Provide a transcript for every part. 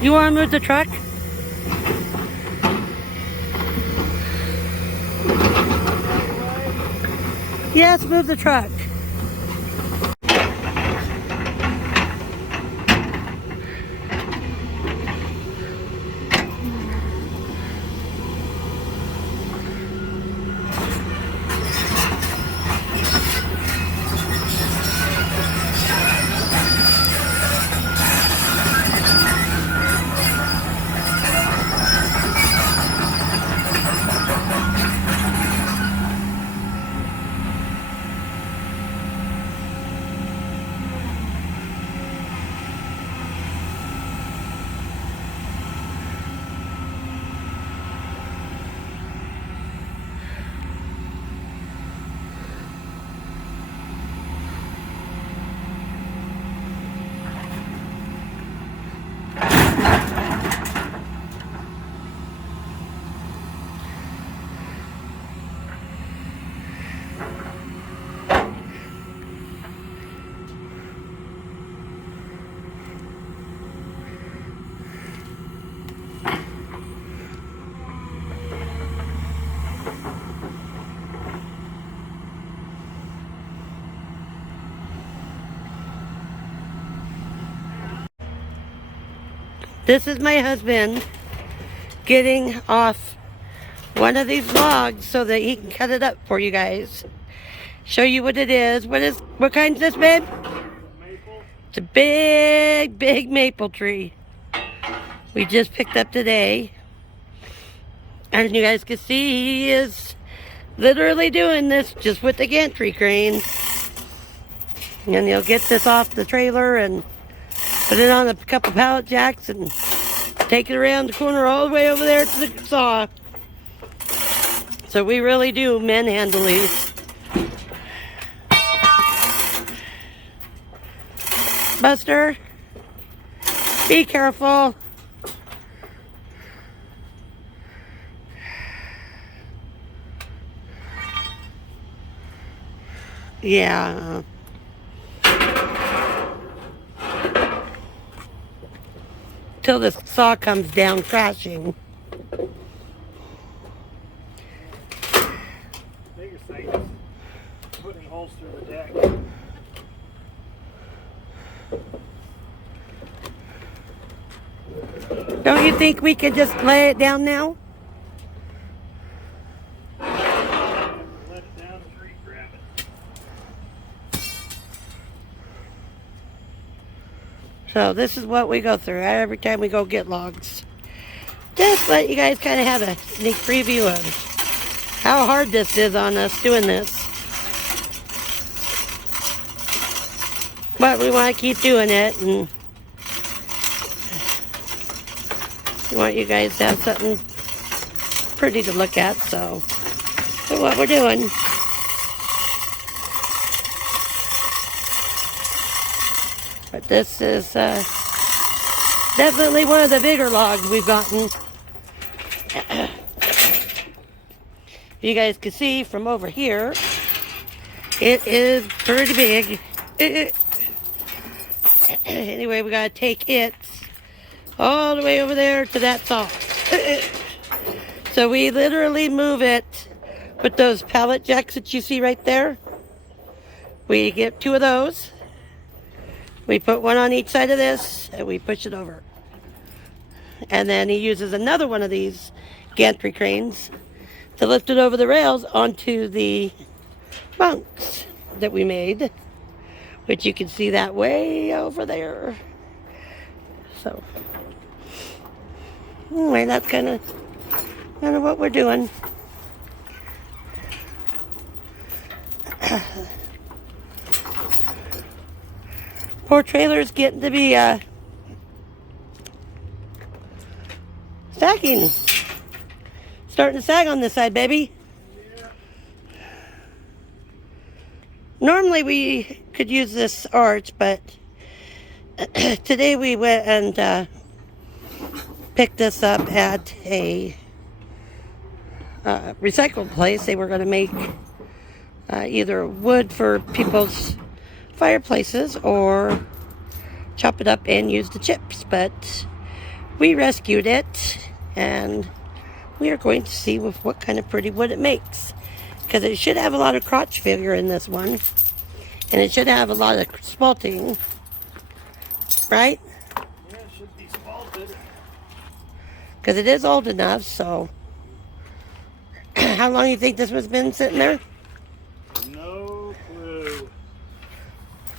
You want to move the truck? Yes, move the truck. This is my husband getting off one of these logs so that he can cut it up for you guys. Show you what it is. What kind is this, babe? Maple. It's a big, big maple tree. We just picked up today. And you guys can see he is literally doing this just with the gantry crane. And he'll get this off the trailer and put it on a couple pallet jacks and take it around the corner all the way over there to the saw. So we really do manhandle these. Buster, be careful. Yeah. Till the saw comes down crashing. Biggest thing is putting holes through the deck. Don't you think we could just lay it down now? Let it down the tree, grab it. So this is what we go through every time we go get logs. Just let you guys kind of have a sneak preview of how hard this is on us doing this. But we want to keep doing it, and we want you guys to have something pretty to look at, so that's what we're doing. But this is definitely one of the bigger logs we've gotten. You guys can see from over here, it is pretty big. Anyway, we gotta take it all the way over there to that saw. So we literally move it with those pallet jacks that you see right there. We get 2 of those. We put one on each side of this, and we push it over. And then he uses another one of these gantry cranes to lift it over the rails onto the bunks that we made, which you can see that way over there. So, anyway, that's kind of what we're doing. Poor trailer's getting to be sagging. Starting to sag on this side, baby. Yeah. Normally we could use this arch, but today we went and picked this up at a recycled place. They were going to make either wood for people's fireplaces or chop it up and use the chips, but we rescued it, and we are going to see what kind of pretty wood it makes. Because it should have a lot of crotch figure in this one. And it should have a lot of spalting. Right? Yeah, it should be spalted. Because it is old enough, so... How long do you think this has been sitting there? No clue.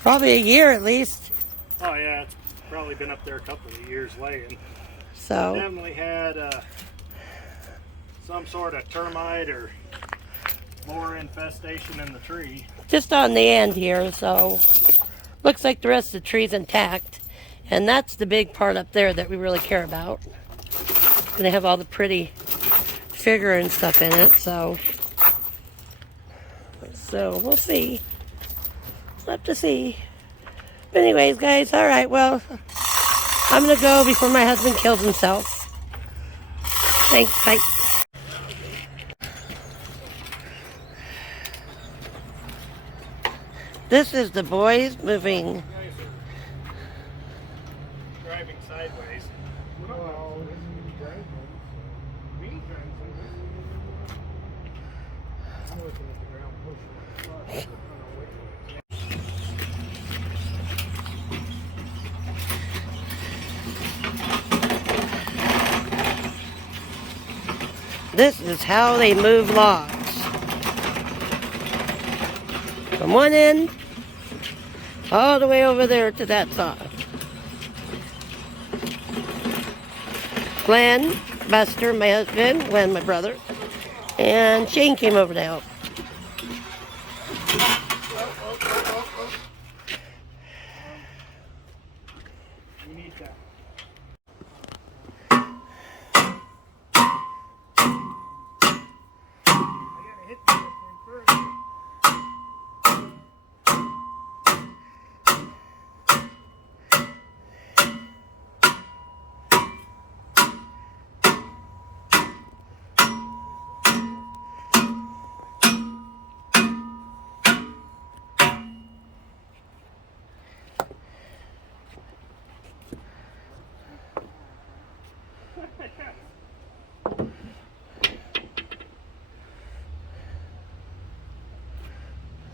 Probably a year at least. Oh yeah, it's probably been up there a couple of years laying. So... Definitely had some sort of termite or more infestation in the tree. Just on the end here, so... Looks like the rest of the tree's intact. And that's the big part up there that we really care about. And they have all the pretty figure and stuff in it, so we'll see. We'll have to see. But anyways, guys, alright, well, I'm gonna go before my husband kills himself. Thanks, bye. This is the boys moving. Driving sideways. Well, this is how they move logs. From one end all the way over there to that saw. Glenn, Buster, my husband, Glenn, my brother, and Shane came over to help. You need that. I gotta hit this thing first.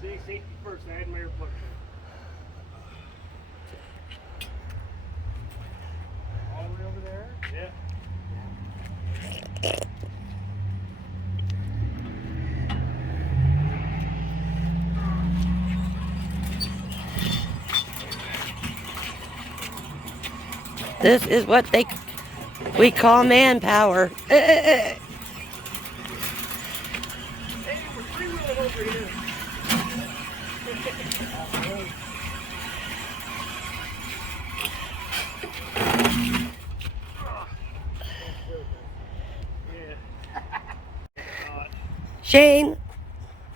See, safety first, I had my earplugs in. All the way over there? Yeah. This is what we call manpower. Hey, we're three-wheeling over here. Shane,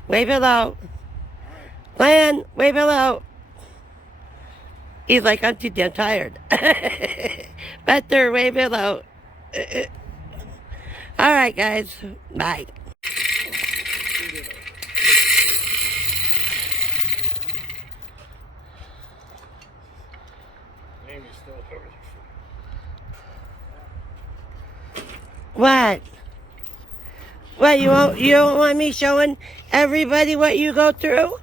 wave hello. Glenn, wave hello. He's like, I'm too damn tired. Better wave hello. All right, guys. Bye. Amy's still over there. What? What, you don't want me showing everybody what you go through?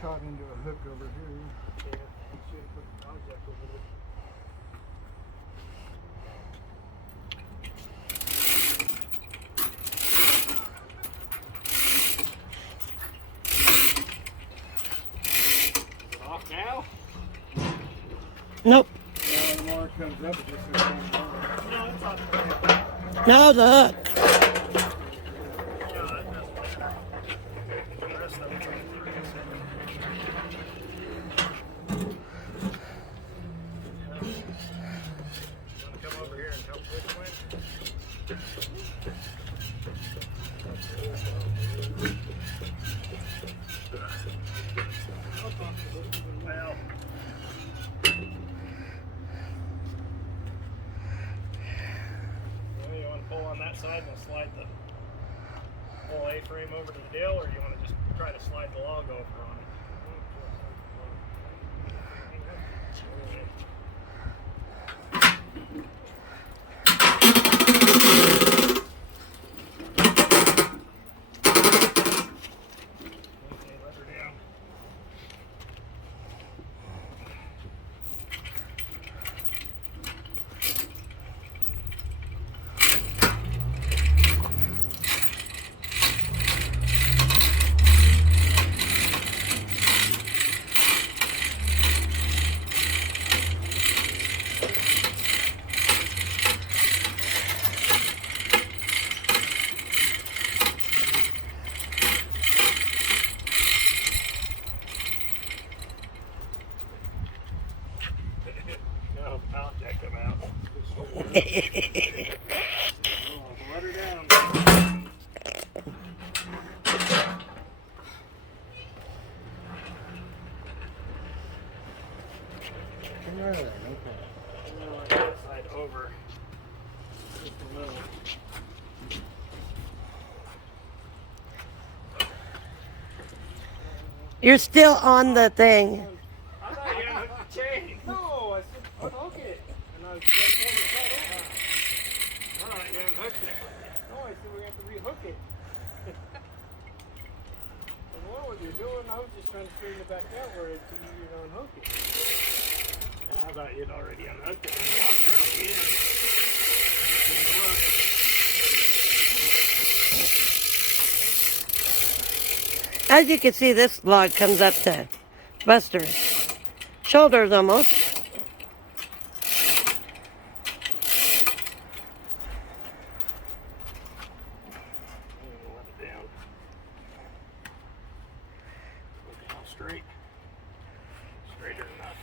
Caught into a hook over here. Yeah, should have put the dog jack over there. Is it off now? Nope. The more it comes up, it just goes down. No, it's off. No, the hook. A-frame over to the deal, or do you want to just try to slide the log over on it? Okay, let her down. No, pallet jack come out. Oh, let her down. Side over. Just a little. You're still on the thing. I thought you had the chain. No, I said unhook it. And I was just trying to cut over. I thought you unhooked it. No, I said we have to rehook it. I don't know what you're doing. I was just trying to straighten it back out where it's easier to unhook it. Yeah, I thought you'd already unhooked it and walked around again. As you can see, this log comes up to Buster's shoulders almost. Let it down. Look how straight. Straighter enough.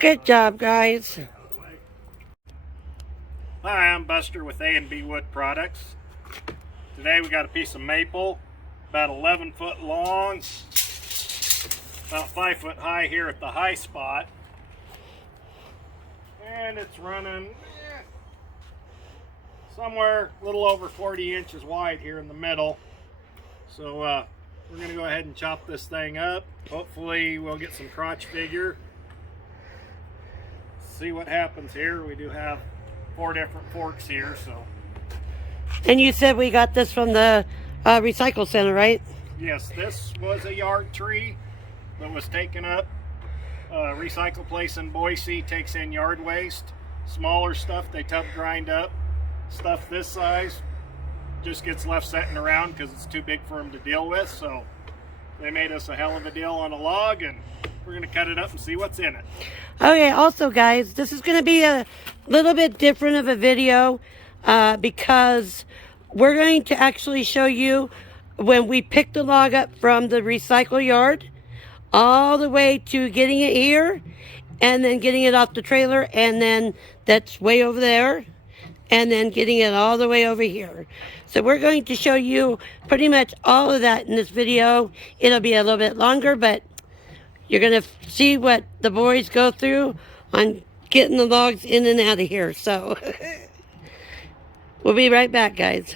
Good job, guys. Hi, I'm Buster with A&B Wood Products. Today we got a piece of maple, about 11 foot long, about 5 foot high here at the high spot. And it's running somewhere a little over 40 inches wide here in the middle. So we're going to go ahead and chop this thing up. Hopefully we'll get some crotch figure. See what happens here. We do have 4 different forks here, so. And you said we got this from the recycle center, right? Yes, this was a yard tree that was taken up. Recycle place in Boise takes in yard waste. Smaller stuff they tub grind up. Stuff this size just gets left sitting around because it's too big for them to deal with. So they made us a hell of a deal on a log, and we're going to cut it up and see what's in it. Okay, also guys, this is going to be a little bit different of a video because we're going to actually show you when we pick the log up from the recycle yard all the way to getting it here and then getting it off the trailer, and then that's way over there, and then getting it all the way over here. So we're going to show you pretty much all of that in this video. It'll be a little bit longer, but you're going to see what the boys go through on getting the logs in and out of here. So we'll be right back, guys.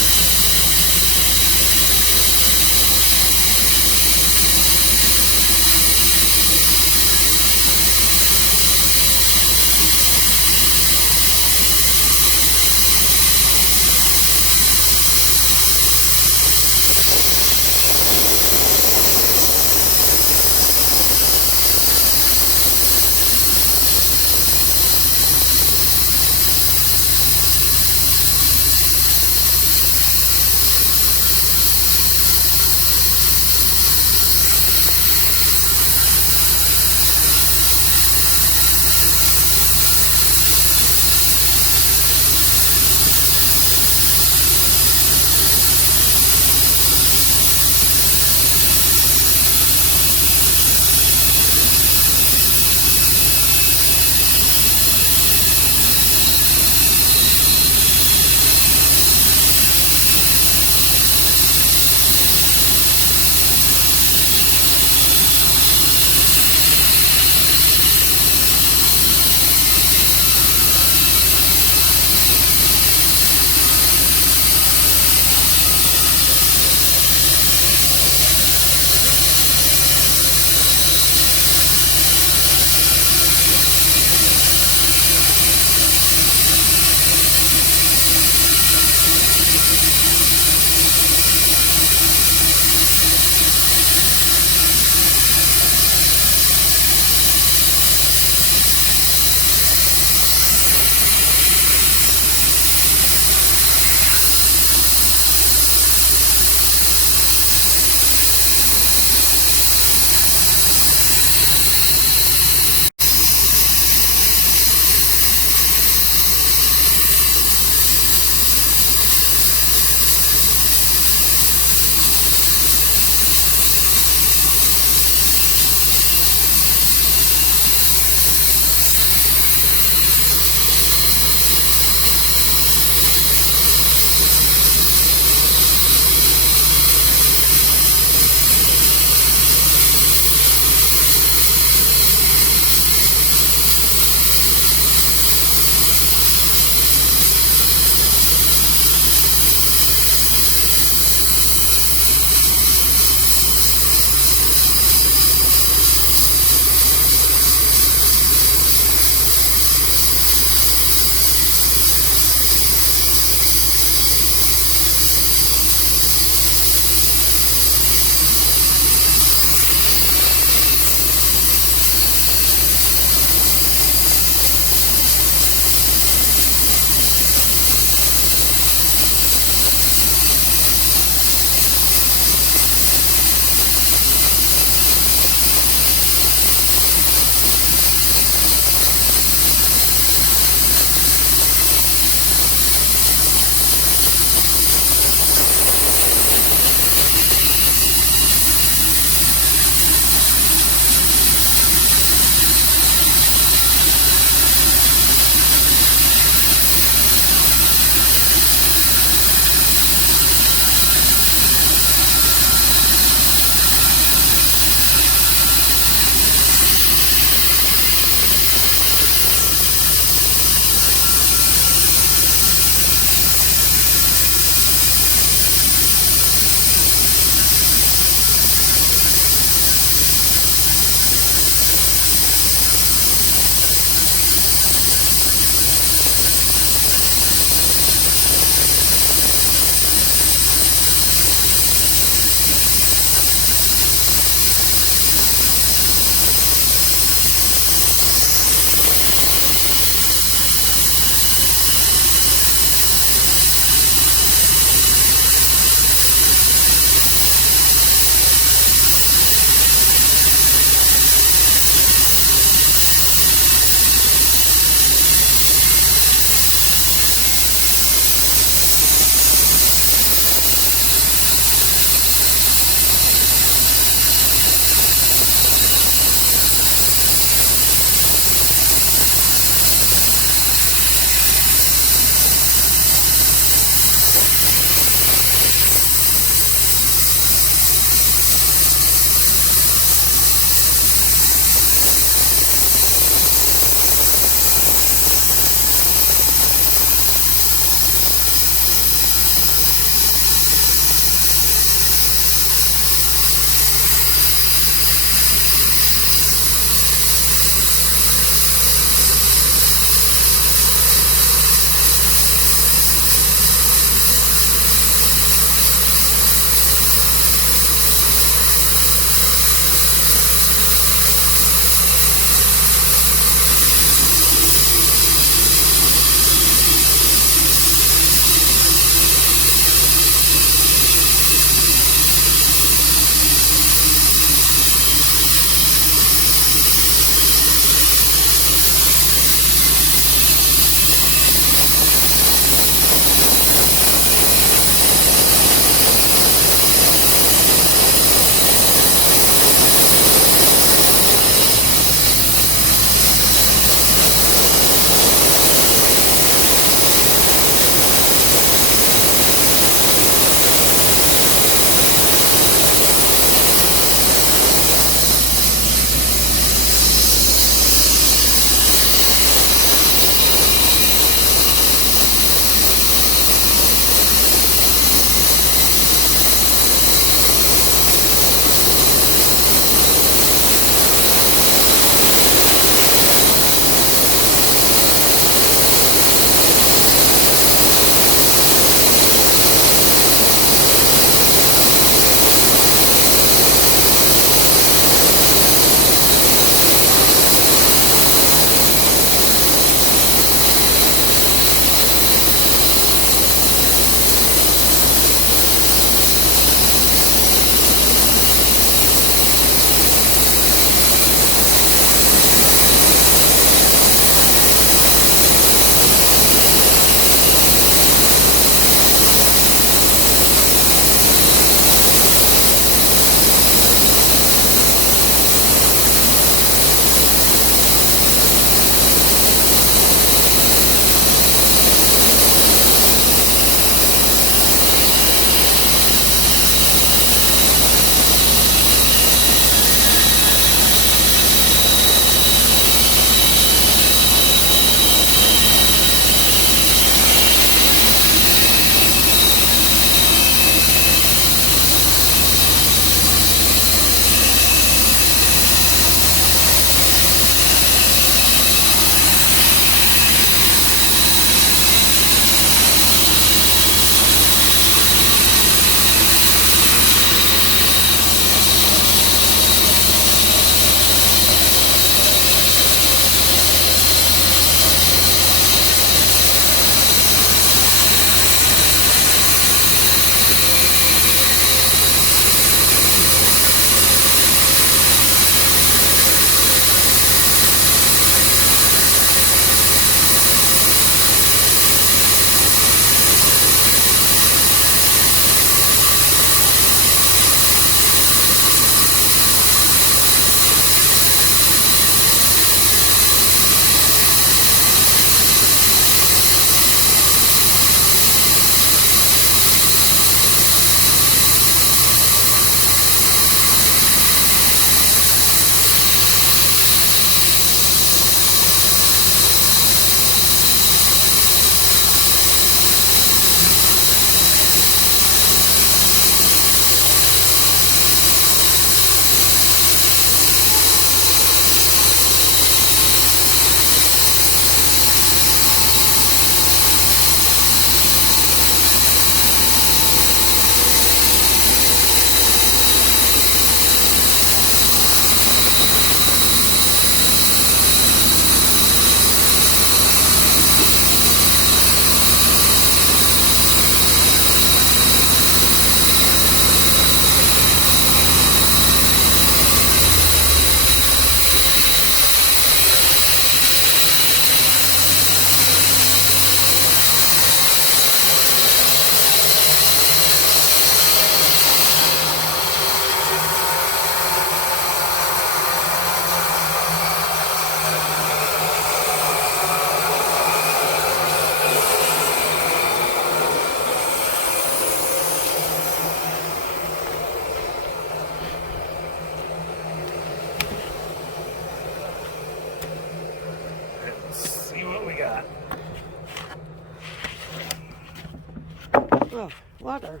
Oh, water.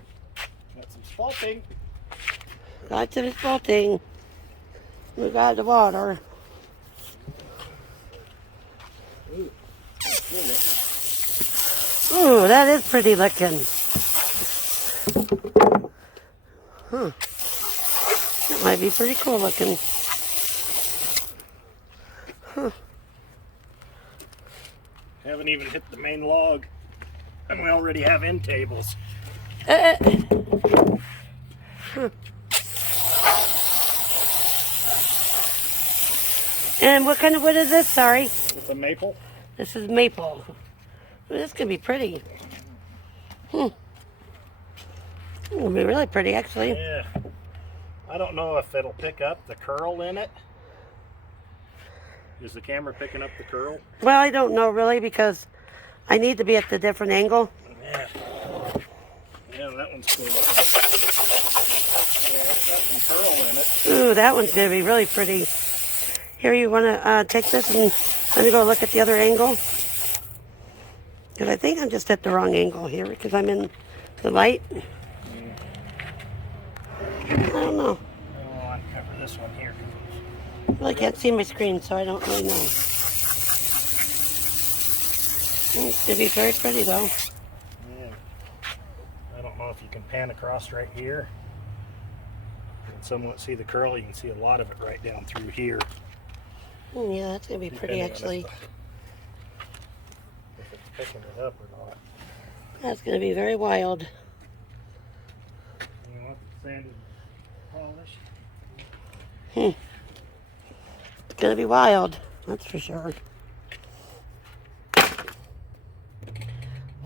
Got some spalting. Got to the spalting. We got the water. Ooh, that is pretty looking. Huh. That might be pretty cool looking. Huh. Haven't even hit the main log, and we already have end tables. Huh. And what kind of wood is this? Sorry. It's a maple. This is maple. Ooh, this could be pretty. It'll be really pretty, actually. Yeah. I don't know if it'll pick up the curl in it. Is the camera picking up the curl? Well, I don't know really because I need to be at the different angle. Yeah. Yeah, that one's cool. Yeah, it's got some curl in it. Ooh, that one's going to be really pretty. Here, you want to take this and let me go look at the other angle? Because I think I'm just at the wrong angle here because I'm in the light. I don't know. Oh, I'll cover this one here. Well, I can't see my screen, so I don't really know. It's going to be very pretty, though. Yeah. I don't know if you can pan across right here. And somewhat see the curl. You can see a lot of it right down through here. Yeah, that's going to be pretty, actually. If it's picking it up or not. That's going to be very wild. You want the sanded polish? It's going to be wild, that's for sure.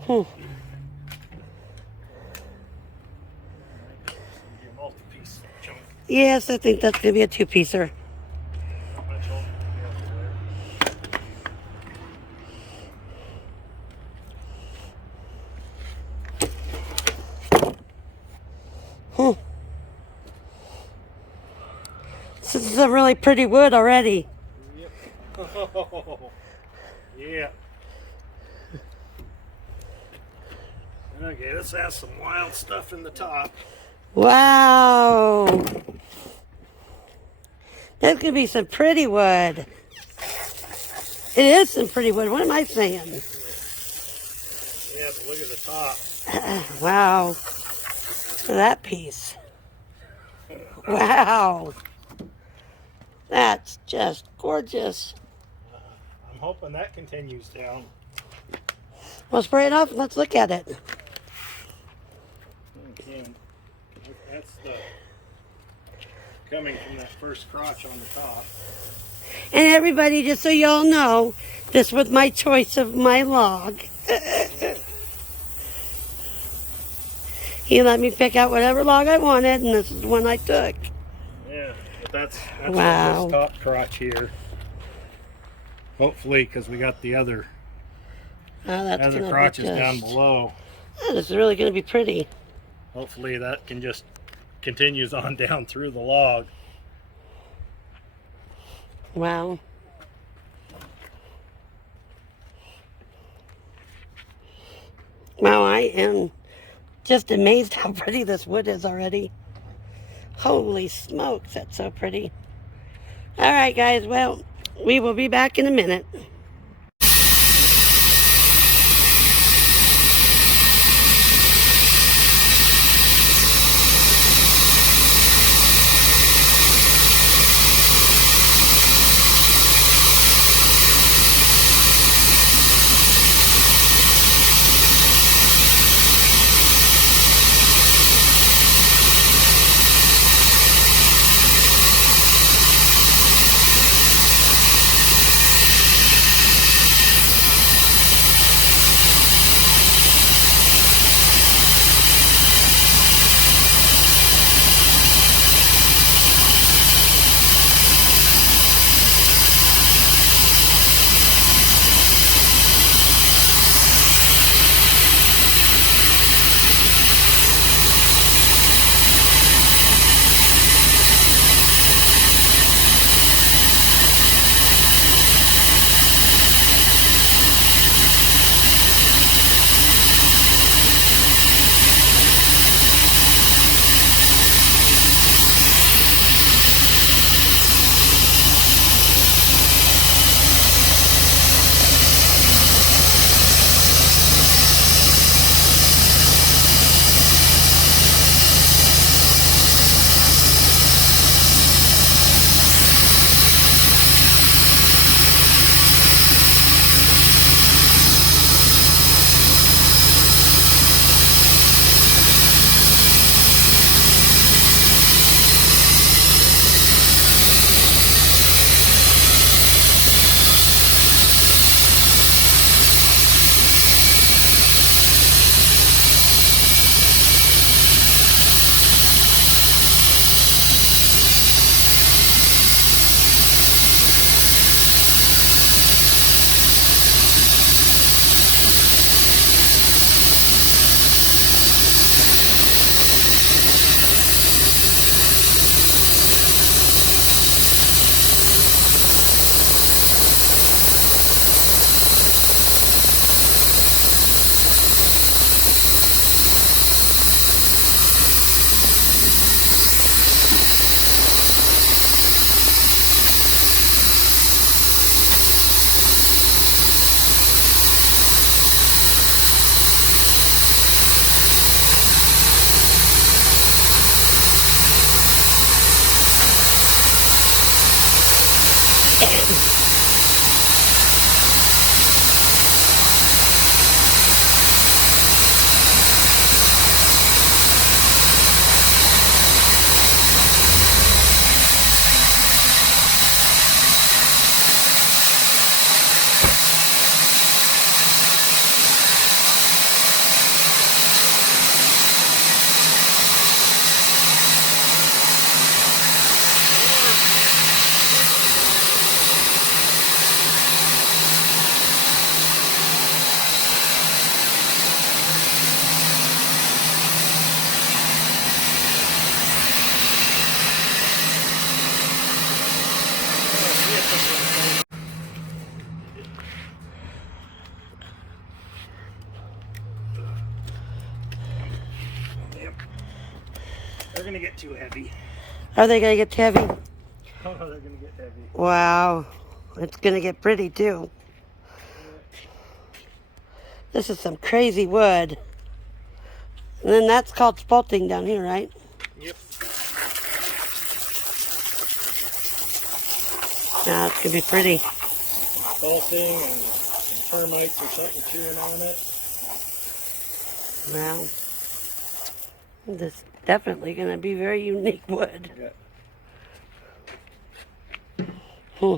Be a multi-piece chunk. Yes, I think that's going to be a two-piecer. Not much older than This is a really pretty wood already. Yep. Yeah. Okay, this has some wild stuff in the top. Wow. That's going to be some pretty wood. It is some pretty wood. What am I saying? Yeah, but look at the top. Wow. Look at that piece. Wow. That's just gorgeous. I'm hoping that continues down. Well, spray it off and let's look at it. Again, that's the coming from that first crotch on the top. And everybody, just so y'all know, this was my choice of my log. He let me pick out whatever log I wanted, and this is the one I took. Yeah, but that's Wow. the top crotch here. Hopefully, because we got the other That's other gonna be crotches down just- below. Oh, this is really going to be pretty. Hopefully that can just continues on down through the log. Wow. Wow, I am just amazed how pretty this wood is already. Holy smokes, that's so pretty. All right, guys, well, we will be back in a minute. They're gonna get too heavy. Are they gonna get heavy? Oh, they're gonna get heavy. Wow. It's gonna get pretty too. This is some crazy wood. And then that's called spalting down here, right? Yep. Yeah, it's gonna be pretty. Salting and termites or something chewing on it. Well, this is definitely gonna be very unique wood. Yeah. Hmm.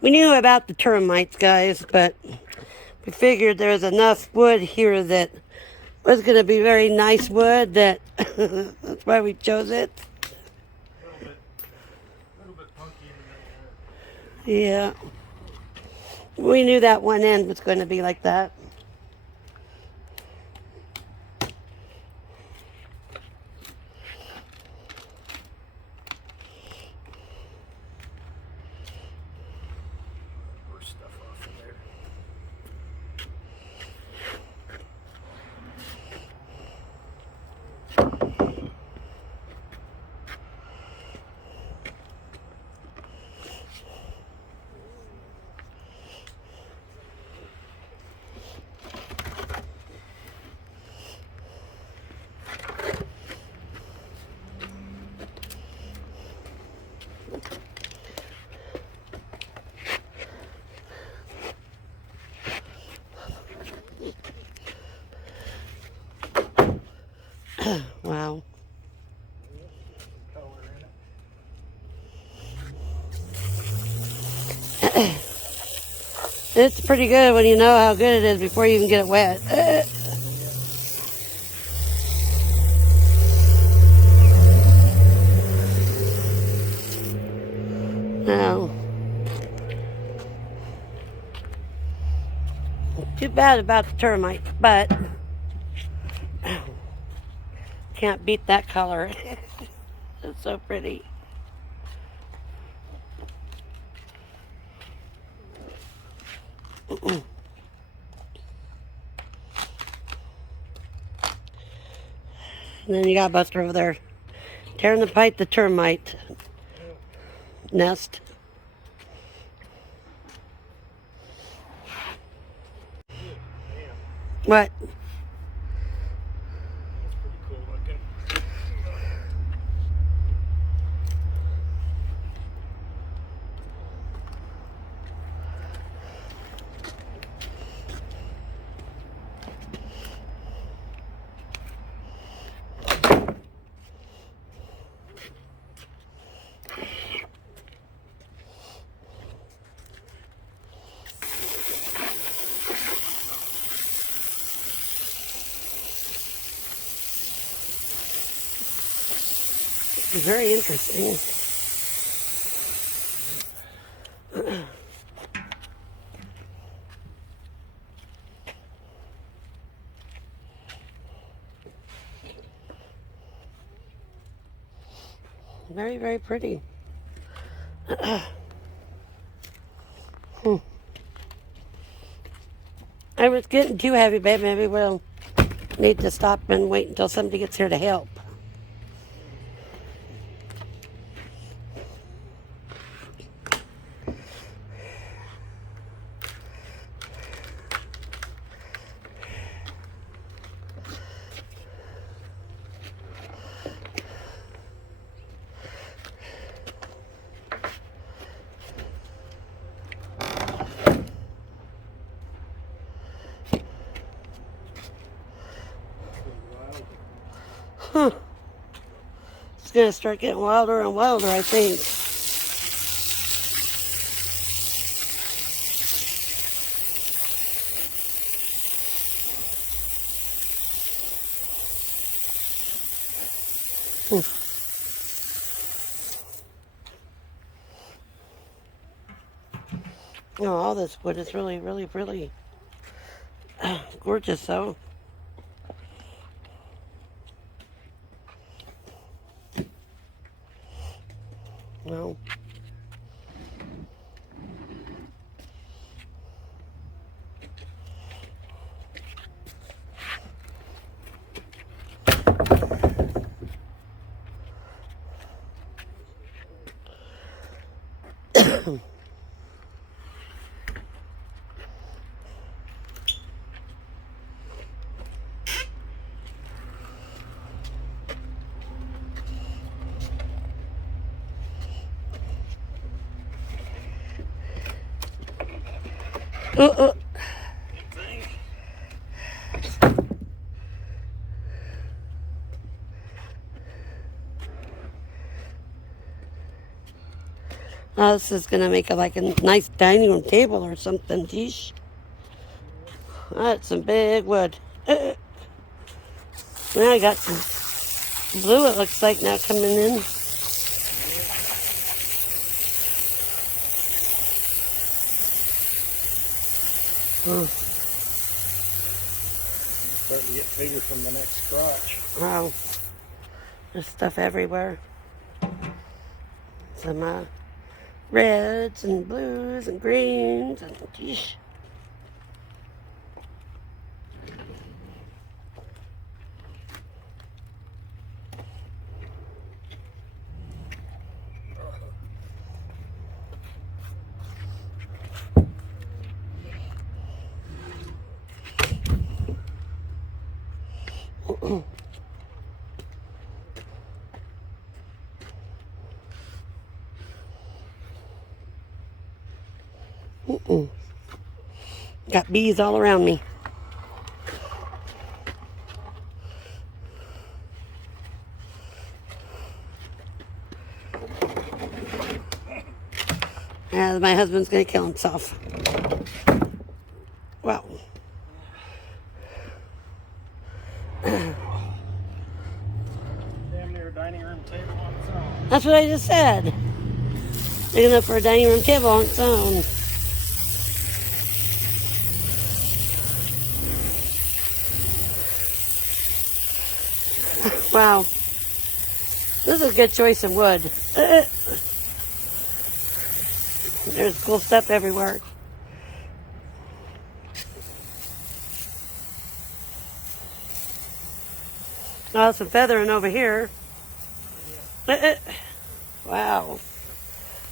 We knew about the termites, guys, but we figured there was enough wood here that was going to be very nice wood that that's why we chose it. A little bit funky in the middle there. Yeah. We knew that one end was going to be like that. Stuff off of there. Wow. Color in it. It's pretty good when you know how good it is before you even get it wet. No. Too bad about the termite, but can't beat that color. It's so pretty. And then you got Buster over there tearing apart the termite nest. What? That's pretty cool looking. Very interesting. Very, very pretty. I was getting too heavy, babe. Maybe we'll need to stop and wait until somebody gets here to help. Huh. It's going to start getting wilder and wilder, I think. Oh, all this wood is really, really, really gorgeous, though. Well, Oh, this is gonna make it like a nice dining room table or something. Geesh. That's some big wood. Now I got some blue, it looks like, now coming in. Oh. Starting to get bigger from the next crotch. Wow. There's stuff everywhere. Some reds and blues and greens and geesh. Got bees all around me. My husband's gonna kill himself. Wow. Damn near a dining room table on its own. That's what I just said. Big enough for a dining room table on its own. Wow. This is a good choice of wood. There's cool stuff everywhere. Oh, some feathering over here. Wow.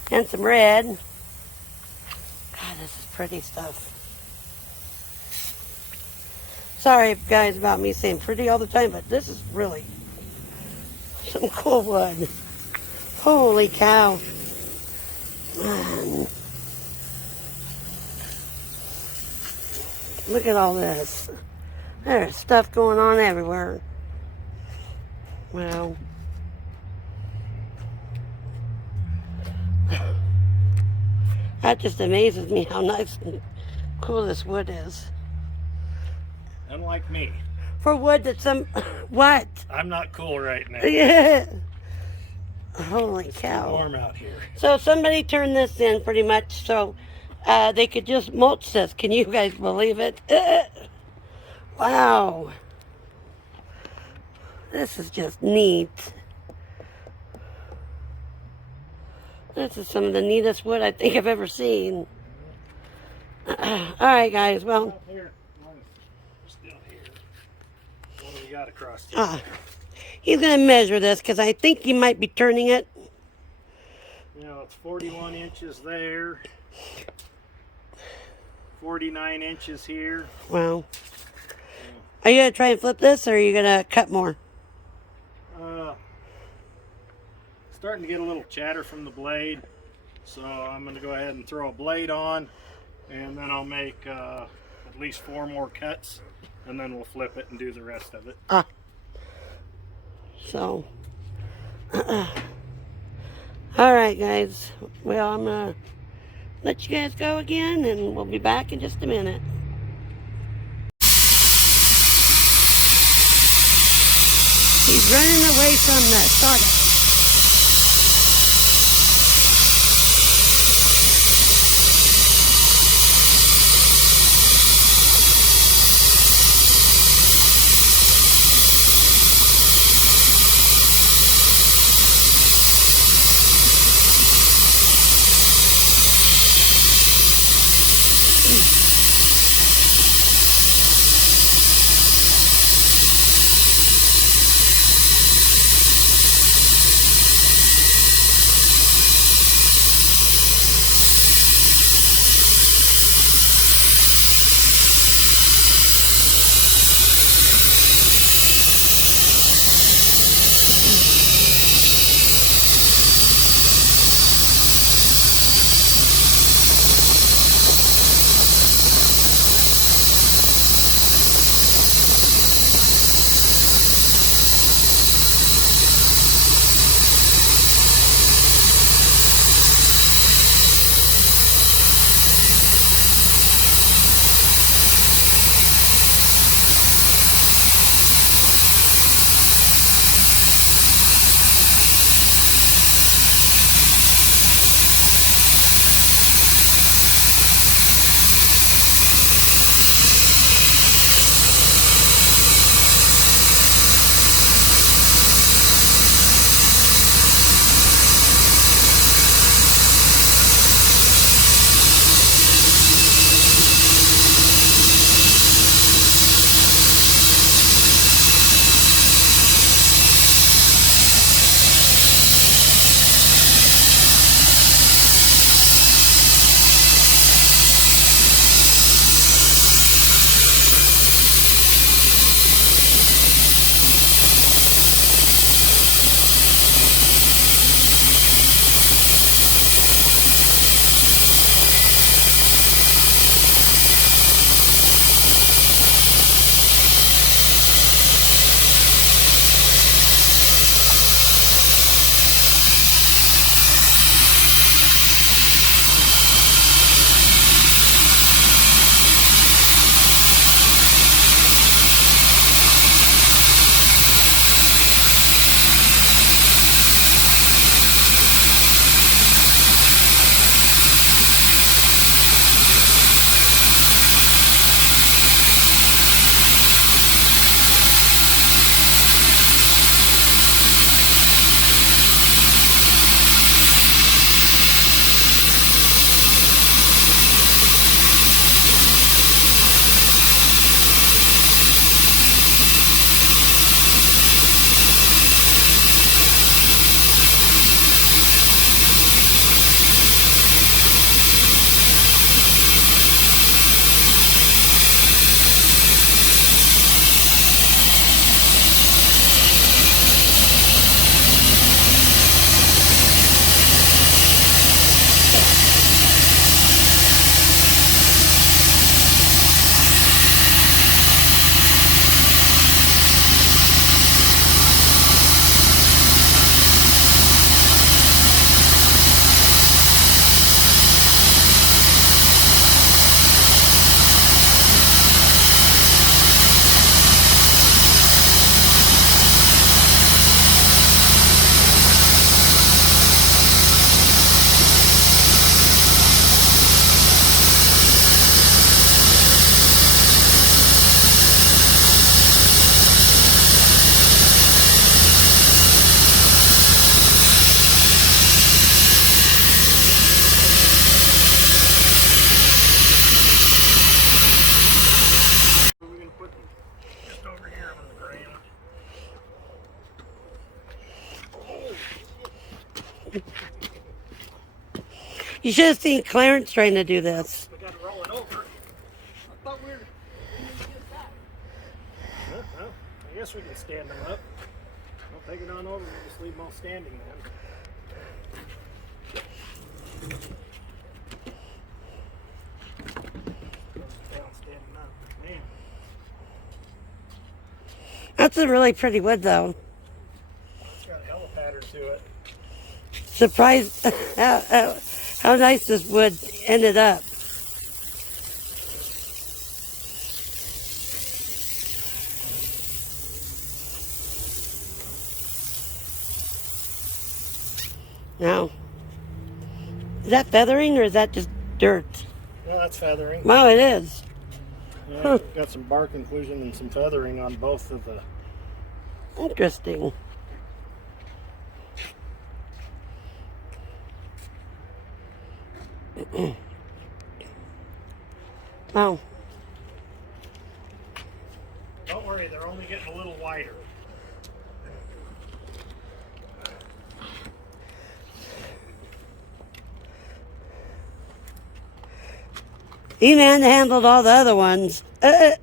And some red. God, this is pretty stuff. Sorry, guys, about me saying pretty all the time, but this is really some cool wood. Holy cow. Man. Look at all this. There's stuff going on everywhere. Wow. That just amazes me how nice and cool this wood is. Unlike me. For wood that's some... What? I'm not cool right now. Yeah. Holy It's cow. warm out here. So somebody turned this in pretty much so they could just mulch this. Can you guys believe it? Wow. This is just neat. This is some of the neatest wood I think I've ever seen. All right, guys. Well, Here. Still here. What do we got across here? He's going to measure this because I think he might be turning it. You know, it's 41 inches there. 49 inches here. Wow. Are you going to try and flip this or are you going to cut more? Starting to get a little chatter from the blade, so I'm going to go ahead and throw a blade on, and then I'll make at least 4 more cuts, and then we'll flip it and do the rest of it. So, all right, guys. Well, I'm going to let you guys go again, and we'll be back in just a minute. He's running away from the sawdust. You should have seen Clarence trying to do this. We got to roll it over. I thought we didn't get that. Well, I guess we can stand them up. I'll take it on over and just leave them all standing then. Down standing up. Man. That's a really pretty wood, though. It's got a hell of a pattern to it. Surprised how nice this wood ended up. Now, is that feathering or is that just dirt? No, that's feathering. Wow, it is. Yeah, got some bark inclusion and some feathering on both of the. Interesting. Wow. Don't worry, they're only getting a little wider. He manhandled all the other ones. Do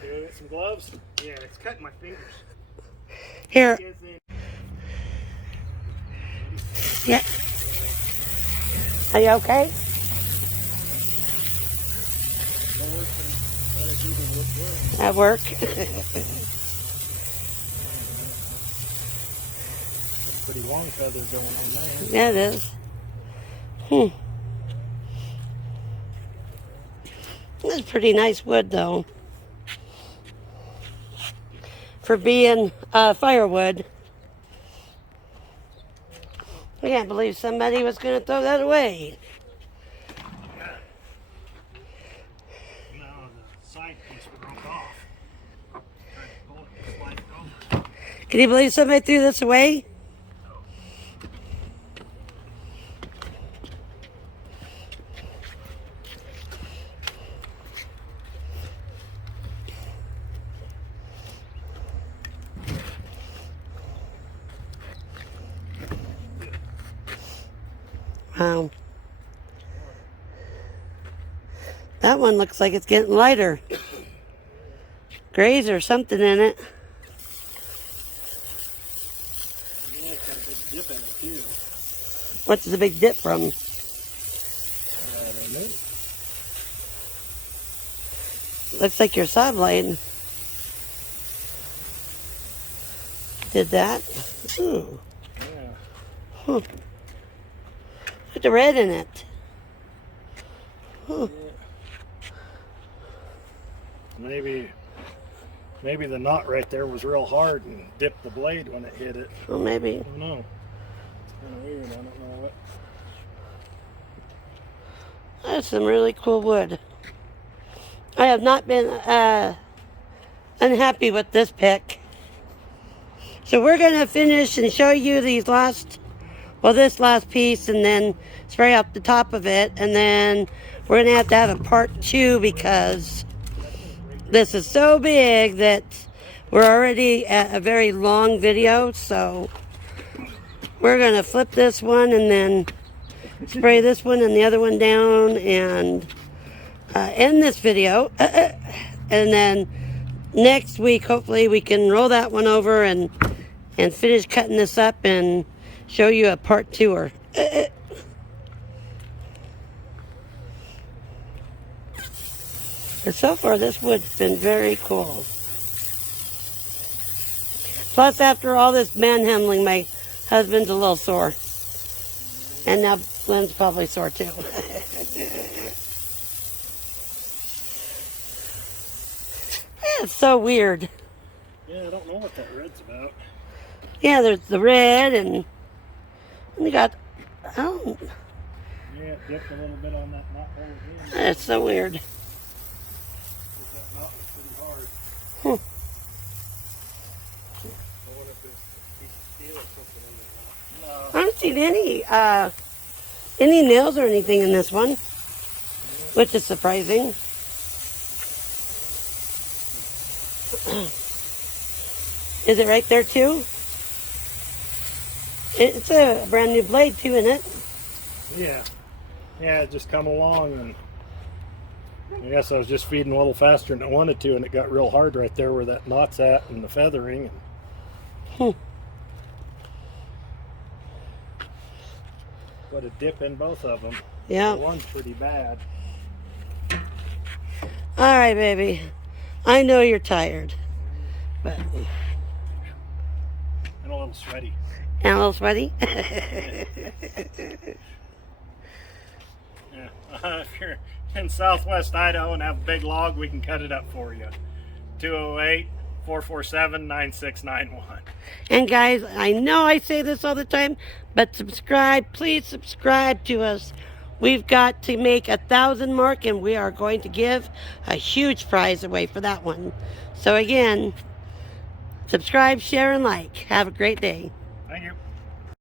get some gloves? Yeah, it's cutting my fingers. Here. Yeah. Are you okay? At work. Pretty long feather going on there. Yeah, it is. This is pretty nice wood, though. For being firewood. I can't believe somebody was going to throw that away. No, the side piece broke off. Tried to pull it and slide it over. Can you believe somebody threw this away? Wow. That one looks like it's getting lighter. Grays or something in it. Yeah, it's got a big dip in it too. What's the big dip from? I don't know. Looks like your saw blade did that. Ooh. Yeah. Huh. Put the red in it. Huh. Maybe the knot right there was real hard and dipped the blade when it hit it. Well, maybe. I don't know. It's kind of weird. I don't know what. That's some really cool wood. I have not been unhappy with this pick. So we're going to finish and show you these this last piece, and then spray up the top of it, and then we're going to have a part 2 because this is so big that we're already at a very long video. So we're going to flip this one and then spray this one and the other one down and end this video. And then next week, hopefully, we can roll that one over and finish cutting this up and show you a part 2. But so far, this wood's been very cool. Plus, after all this manhandling, my husband's a little sore. And now Lynn's probably sore too. It's so weird. Yeah, I don't know what that red's about. Yeah, there's the red and we got, oh, Yeah, it dipped a little bit on that knot hole again. that's so weird. That knot was pretty hard. Hmm. I wonder if there's a piece of steel or something in there. I haven't seen any nails or anything in this one, which is surprising. Is it right there too? It's a brand new blade too, isn't it? Yeah. Yeah, it just come along, and I guess I was just feeding a little faster than I wanted to, and it got real hard right there where that knot's at and the feathering. Put a dip in both of them. Yeah. One's pretty bad. All right, baby. I know you're tired, but And a little sweaty. and a little sweaty. Yeah. If you're in southwest Idaho and have a big log, we can cut it up for you. 208-447-9691. And guys, I know I say this all the time, but subscribe. Please subscribe to us. We've got to make 1,000 mark, and we are going to give a huge prize away for that one. So again, subscribe, share, and like. Have a great day. Thank you.